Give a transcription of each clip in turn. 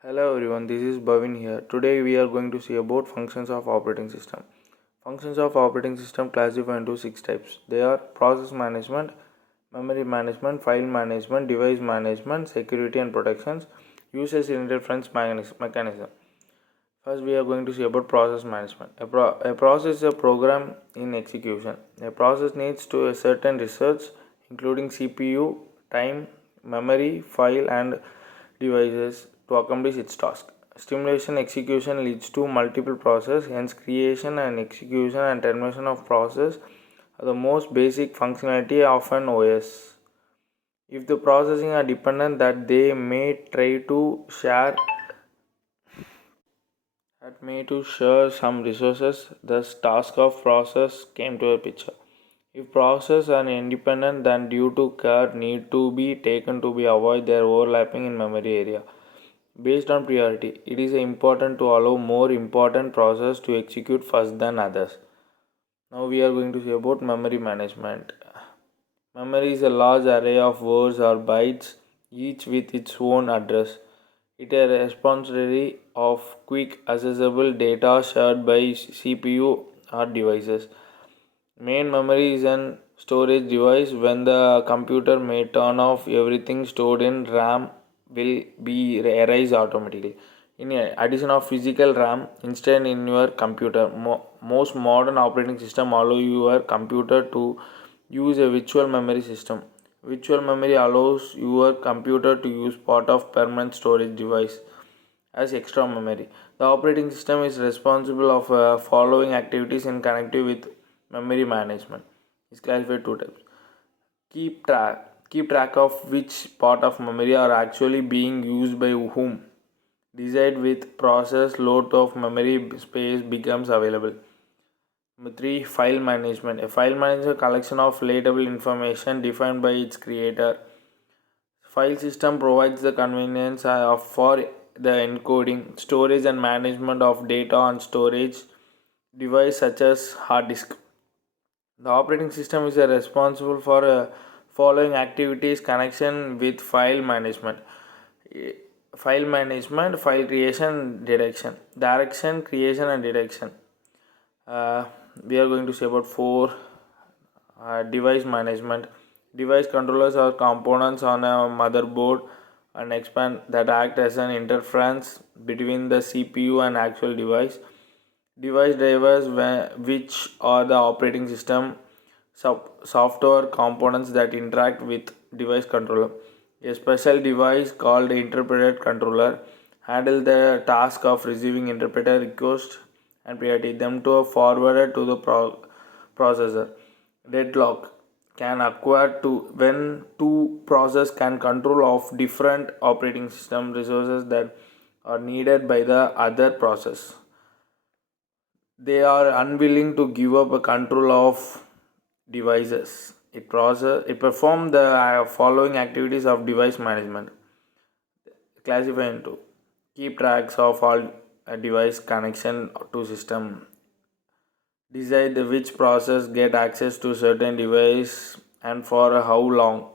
Hello everyone, this is Bhavin here. Today we are going to see about functions of operating system. Functions of operating system classify into six types. They are process management, memory management, file management, device management, security and protections, usage interference mechanism. First we are going to see about process management. A process is a program in execution. A process needs to a certain research including CPU, time, memory, file and devices to accomplish its task. Stimulation execution leads to multiple processes, hence creation and execution and termination of process are the most basic functionality of an OS. If the processing are dependent that they may try to share some resources, thus task of process came to a picture. If processes are independent, then due to care need to be taken to be avoid their overlapping in memory area. Based on priority, it is important to allow more important processes to execute first than others. Now we are going to see about memory management. Memory is a large array of words or bytes, each with its own address. It is a repository of quick accessible data shared by CPU or devices. Main memory is an storage device. When the computer may turn off, everything stored in RAM will be erased automatically. In addition of physical RAM, instead in your computer, most modern operating system allow your computer to use a virtual memory system. Virtual memory allows your computer to use part of permanent storage device as extra memory. The operating system is responsible of following activities in connected with memory management. Is classified two types. Keep track of which part of memory are actually being used by whom. Decide with process load of memory space becomes available. Number 3. File management. A file manager is a collection of relatable information defined by its creator. File system provides the convenience for the encoding, storage and management of data on storage device such as hard disk. The operating system is responsible for following activities connection with Eh, file creation, direction, creation and detection. Uh, we are going to say about 4. Device management. Device controllers are components on a motherboard and expand that act as an interference between the CPU and actual device. Device drivers, which are the operating system software components that interact with device controller. A special device called interpreter controller handle the task of receiving interpreter request and priority them to forward to the processor. Deadlock can occur to when two processes can control of different operating system resources that are needed by the other process. They are unwilling to give up a control of devices. It perform the following activities of device management. Classify into keep tracks of all device connection to system. Decide which process get access to certain device and for how long.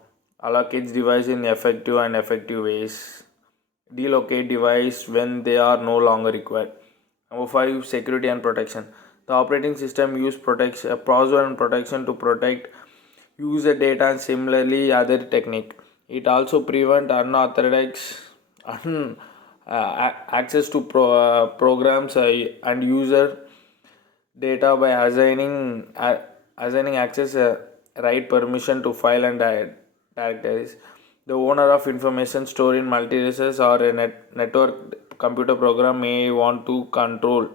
Allocates device in effective ways. Delocate device when they are no longer required. Number 5. Security and protection. The operating system use processor and protection to protect user data and similarly other technique. It also prevent unauthorized access to programs and user data by assigning access right permission to file and directories. The owner of information stored in multi-resource or a network computer program may want to control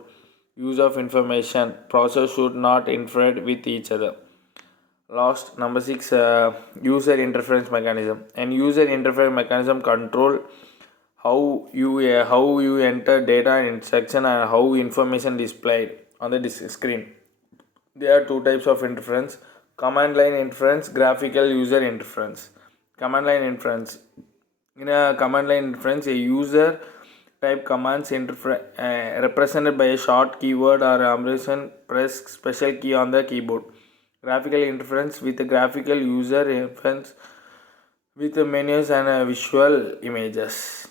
use of information. Process should not interfere with each other. Last, number 6. User interference mechanism. And user interference mechanism control how you enter data instruction and how information displayed on the screen. There are two types of interference: command line interference, graphical user interference. Command line interference. In a command line interference, a user type commands represented by a short keyword or abbreviation. Press special key on the keyboard. Graphical interference with a graphical user interference with menus and visual images.